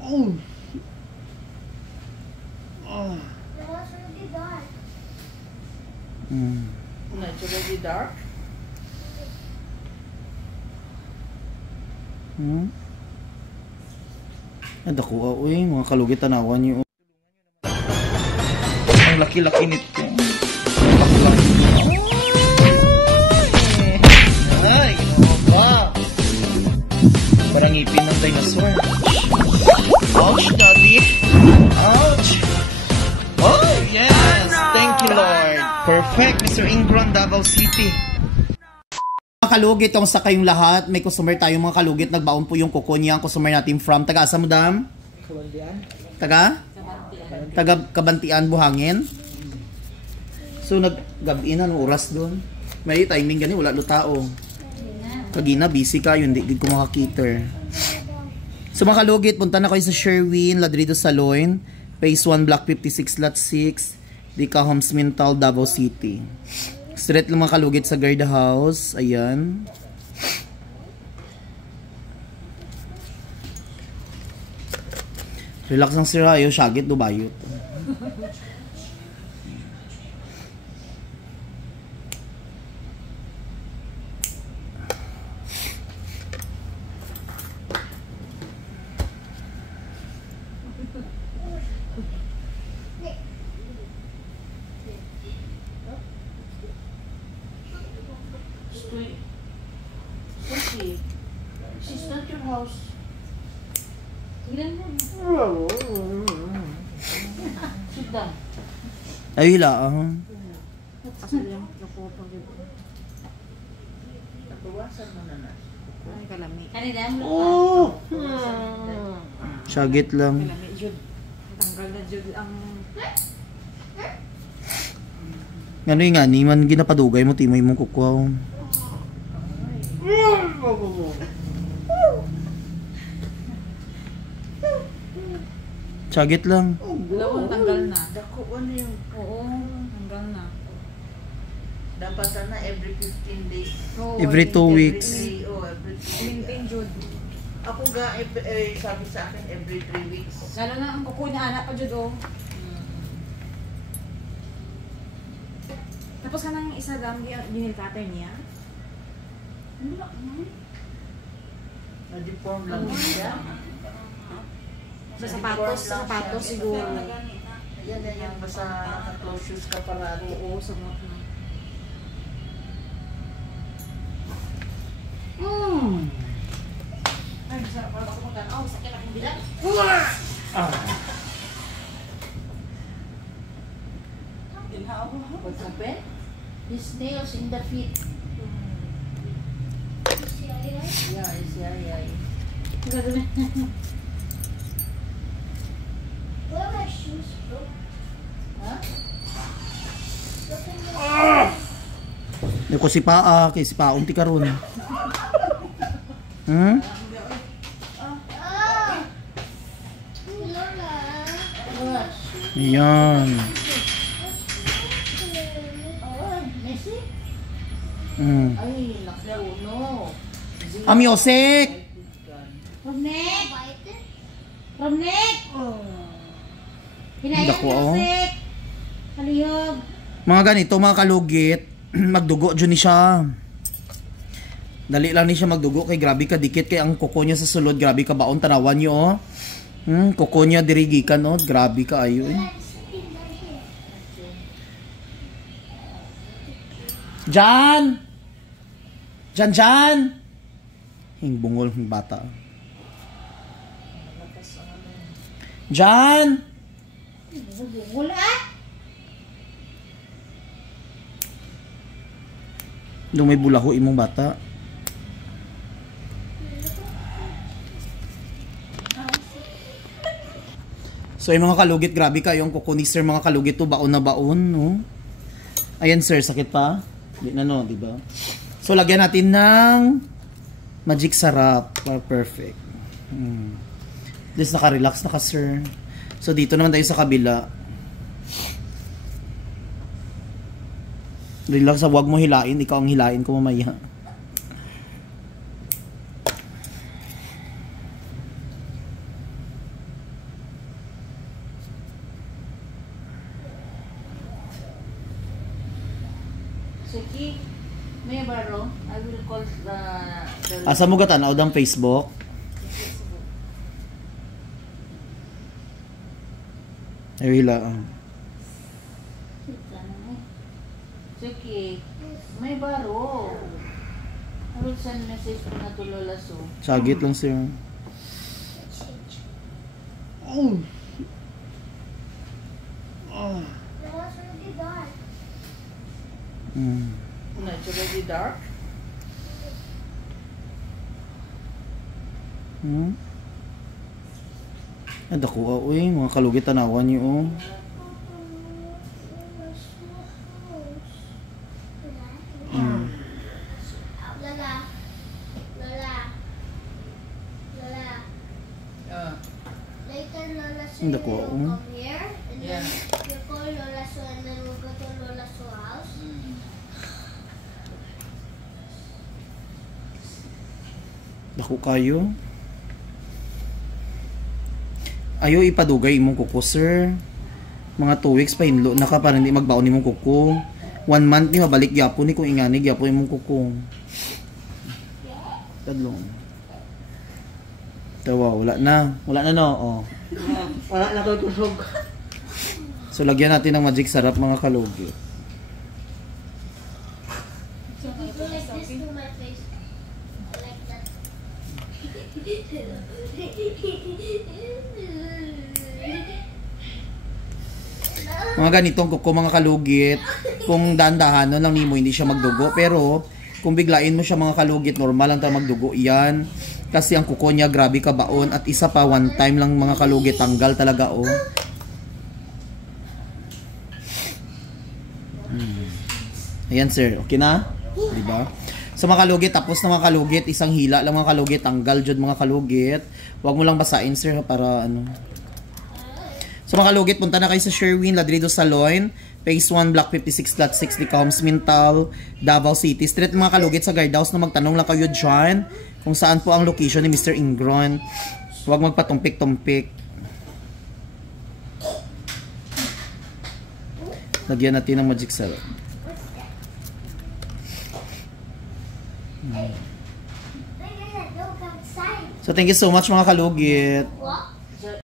Oh. It's already dark. No, it's already dark. Dako uy, mga kalugit tanawan niyo. Ang laki-laki nito. Bakla. Ay, ba? Parang ngipin ng dinosaur. Ouch, daddy. Ouch. Oh, yes. Thank you, Lord. Perfect, Mr. Ingram, Davao City. Mga kalugit, kung sa kayong lahat, may customer tayo mga kalugit. Nagbaon po yung kuko niya, ang customer natin from taga-asa mo, dam? Taga? Taga Kabantian, Buhangin. So, nag-gabi na, oras doon. May timing gani, wala lo tao. Kagina, busy kayo, hindi ko makakiter. So mga kalugit, punta na kayo sa Sherwin, Ladrido Saloon, Phase 1, Block 56, Lot 6, Dica Homes Mintal, Davao City. Straight lang mga kalugit sa guard house. Ayan. Relax lang sila, ayaw, syagit, dubayot. She's not your house. Sit down. Ay, wala. Nabawasan mo na na. Ay, kalami. Kanina mo. Oh! Syagit lang. Kalami, Jud. Tanggal na, Jud, ang... Ano yung nga, ni man ginapadugay mo, timoy mong kukwaw. Syagit lang. Dalawang tanggal na. Dako, ano yung... Oo, tanggal na. Dapat na every 15 days. Oo, Every 2 weeks. Every 2 weeks. Maintain, Jud. Ako ga, sabi sa akin every 3 weeks. Lalo na ang kuko niya, anak pa, Jud, oh. Tapos ka nang isa dam, ginil cutter niya. Ano ba? Na-deform lang siya. Sa sapatos siguro. Yan na yan, basta naka-close shoes ka parati. Oo, sumot na. Ay, sarap pala ako magkano. Sakit akong bilang. What's happened? His nails in the feet. Yeah. Where are my shoes from? Huh? Hindi ko si Paa, kay si Paong ti karon. Ayan. Messi? Ay, laki uno. Amiosek! Romnek! Romnek! Hinayang Dako, oh. Romnek! Kaliyog! Mga ganito, mga kalugit, magdugo dyan ni siya. Dali lang ni siya magdugo, kay grabe ka dikit, kay ang kuko niya sa sulod, grabe ka baon, tanawan niyo, oh. Kuko niya dirigikan, oh. Grabe ka, ayo, eh. Jan! Jan! Hing bungol ng bata. Jan! Bungol ah! Nung may bulaho imong bata. So yung mga kalugit, grabe ka yung kukunis sir, mga kalugit to, baon na baon, no? Ayan sir, sakit pa? Hindi na no, di ba? So lagyan natin ng magic sarap para perfect. At least naka-relax na ka sir. So dito naman tayo sa kabila. Relax, wag mo hilain, ikaw ang hilain ko mamaya. Suki, may baro. I will call the Asa mo gatanaw dang Facebook? Ay, wala. Suki, may baro. I will send message ko na to Lola Su. Sagit lang siya. Oh. Oh. It was really dark. No, it's already dark. Ada ko mga kalugit tanawan niyo oh. Lola. Lola. Lola. Later, Lola Su Hindi will ko, come here. And Yeah. then you call Lola Su and then we'll go to Lola Su's house. Dako kayo. Ayo ipadugay imong kuko, sir. Mga 2 weeks pa hinlo na ka para hindi magbaon imong kuko. 1 month ni mabalik gyapon ni kung ingani gyapon imong kuko. Tadlong. Tawa, wala na. Wala na no. Oh. Wala na ko kusog. So lagyan natin ng magic sarap mga kalugi. You do like this to my face. Like that. Mga ganitong kuko mga kalugit, kung dahan-dahan lang nimo hindi siya magdugo, pero kung biglain mo siya mga kalugit, normal lang ta magdugo yan. Kasi ang kuko niya grabe kabaon at isa pa one time lang mga kalugit tanggal talaga oh. Ayan sir, okay na? Diba? So mga kalugit, tapos na mga kalugit, isang hila lang mga kalugit, tanggal jud mga kalugit. Huwag mo lang basain sir para ano. So mga kalugit, punta na kayo sa Sherwin Ladrido Salon, Phase 1, Block 56.6, Licaoms, Mintal, Davao City. Street mga kalugit sa guardhouse na magtanong lang kayo dyan kung saan po ang location ni Mr. Ingron. Huwag magpatumpik-tumpik. Lagyan natin ng magic cell. Look outside. So thank you so much mga kalugit. What?